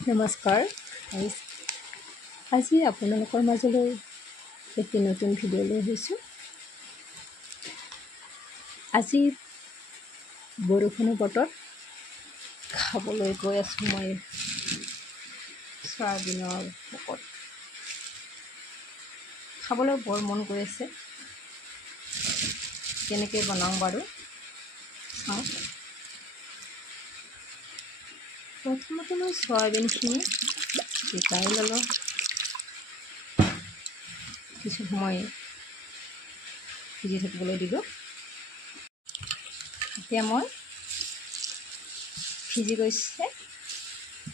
নমস্কাৰ। আজি আপোনালোকৰ মাজলৈ এটি নতুন ভিডিঅ' লৈ আহিছোঁ। আজি বৰষুণৰ বতৰ খাবলৈ গৈ আছোঁ মই চয়াবিনৰ পকৰি। খাবলৈ বৰ মন গৈ আছে, কেনেকৈ বনাওঁ বাৰু চাওঁ। প্ৰথমতে মই চয়াবিনখিনি জিকাই ল'লোঁ, কিছু সময় ভিজি থাকিবলৈ দিলোঁ। এতিয়া মই ভিজি গৈছে,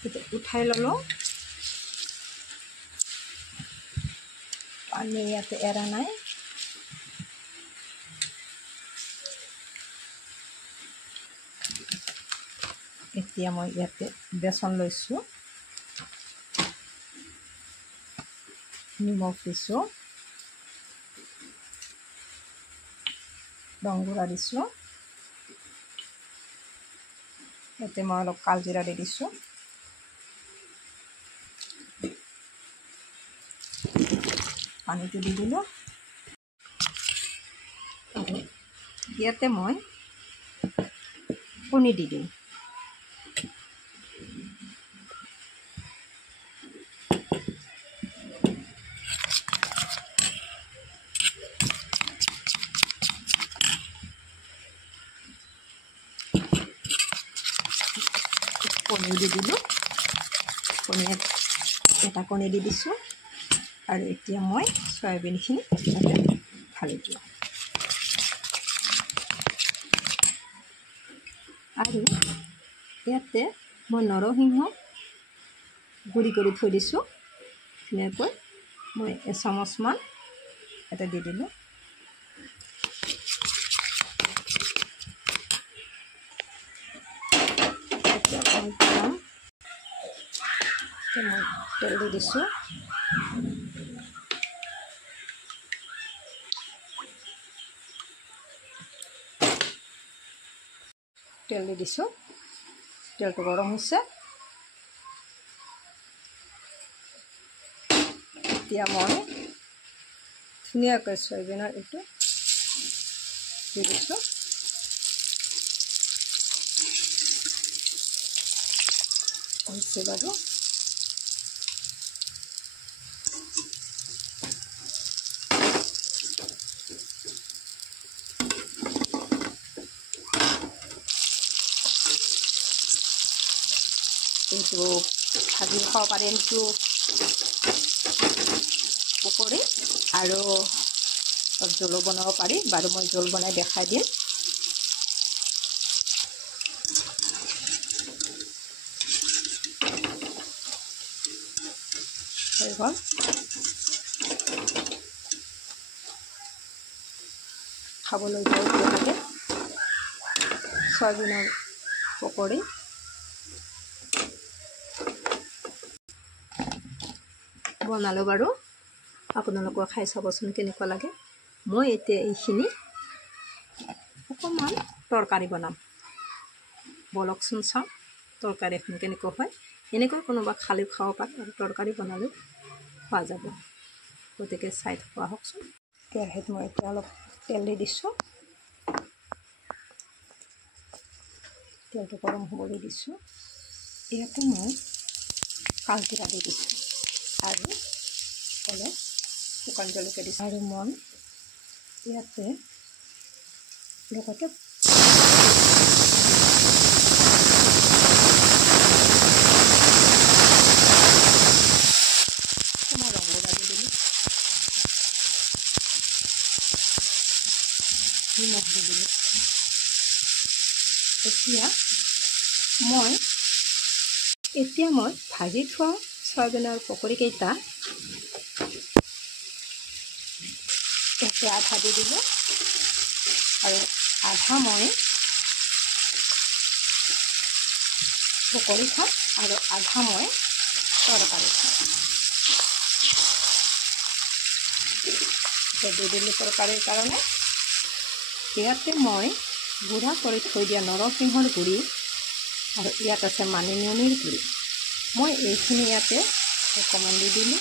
এতিয়া উঠাই ল'লোঁ। পানী ইয়াতে এৰা নাই। এতিয়া মই ইয়াতে বেচন লৈছোঁ, নিমখ দিছোঁ, ৰং গুড়া দিছোঁ, ইয়াতে মই অলপ কালজিৰা দি দিছোঁ, পানীটো দি দিলোঁ। ইয়াতে মই কণী দি দিওঁ। কণী দি দিলোঁ, এটা কণী দি দিছোঁ। আৰু এতিয়া মই চয়াবিনখিনি ইয়াতে ঢালি দিওঁ। আৰু ইয়াতে মই নৰসিংহ গুড়ি কৰি থৈ দিছোঁ ধুনীয়াকৈ। মই এচামুচমান ইয়াতে দি দিলোঁ। মই তেল দি দিছোঁ, তেলটো গৰম হৈছে। এতিয়া মই ধুনীয়াকৈ চয়াবিনৰ এইটো দি দিছোঁ। হৈছে বাৰু, এইটো ভাজি খাব পাৰি এইটো পকৰি, আৰু জোলো বনাব পাৰি। বাৰু মই জোল বনাই দেখাই দিম। হৈ গ'ল। খাবলৈ বৰ ভাল লাগে চয়াবিনৰ পকৰি। বনালোঁ বাৰু, আপোনালোকে খাই চাবচোন কেনেকুৱা লাগে। মই এতিয়া এইখিনি অকণমান তৰকাৰী বনাম, বলকচোন চাওঁ তৰকাৰী এখন কেনেকুৱা হয়। এনেকৈ কোনোবা খালেও খাব পাৰে, আৰু তৰকাৰী বনালেও খোৱা যাব। গতিকে চাই থকা হওকচোন। কেৰাহীত মই এতিয়া অলপ তেল দি দিছোঁ, তেলটো গৰম হ'বলৈ দিছোঁ। ইয়াতে মই কালজিৰা দি দিছোঁ আৰু অলপ শুকান জলকীয়া দিছোঁ। আৰু মই ইয়াতে লগতে ৰং গুড়া দি দিলোঁ, নিমখ দি দিলোঁ। এতিয়া মই ভাজি থোৱা চয়াবিনৰ পকৰিকেইটা এতিয়া আধা দি দিলোঁ, আৰু আধা মই পকৰি খাম আৰু আধা মই তৰকাৰী খাম। দি দিলোঁ তৰকাৰীৰ কাৰণে। ইয়াতে মই গুড়া কৰি থৈ দিয়া নৰসিংহৰ গুড়ি, আৰু ইয়াত আছে মানিমুনিৰ গুড়ি, মই এইখিনি ইয়াতে অকণমান দি দিলোঁ।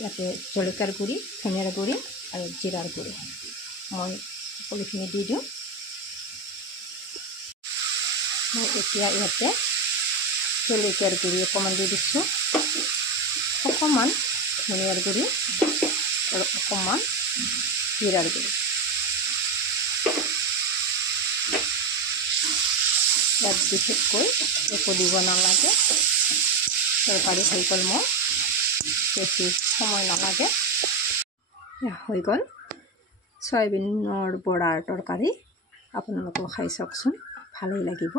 ইয়াতে জলকীয়াৰ গুড়ি, ধনিয়াৰ গুড়ি আৰু জিৰাৰ গুড়ি মই সকলোখিনি দি দিওঁ। মই এতিয়া ইয়াতে জলকীয়াৰ গুড়ি অকণমান দি দিছোঁ, অকণমান ধনিয়াৰ গুড়ি আৰু অকণমান জিৰাৰ গুড়ি। ইয়াত বিশেষকৈ একো দিব নালাগে, তৰকাৰী হৈ গ'ল। মোৰ বেছি সময় নালাগে। হৈ গ'ল চয়াবিনৰ বৰাৰ তৰকাৰী। আপোনালোকেও খাই চাওকচোন, ভালেই লাগিব।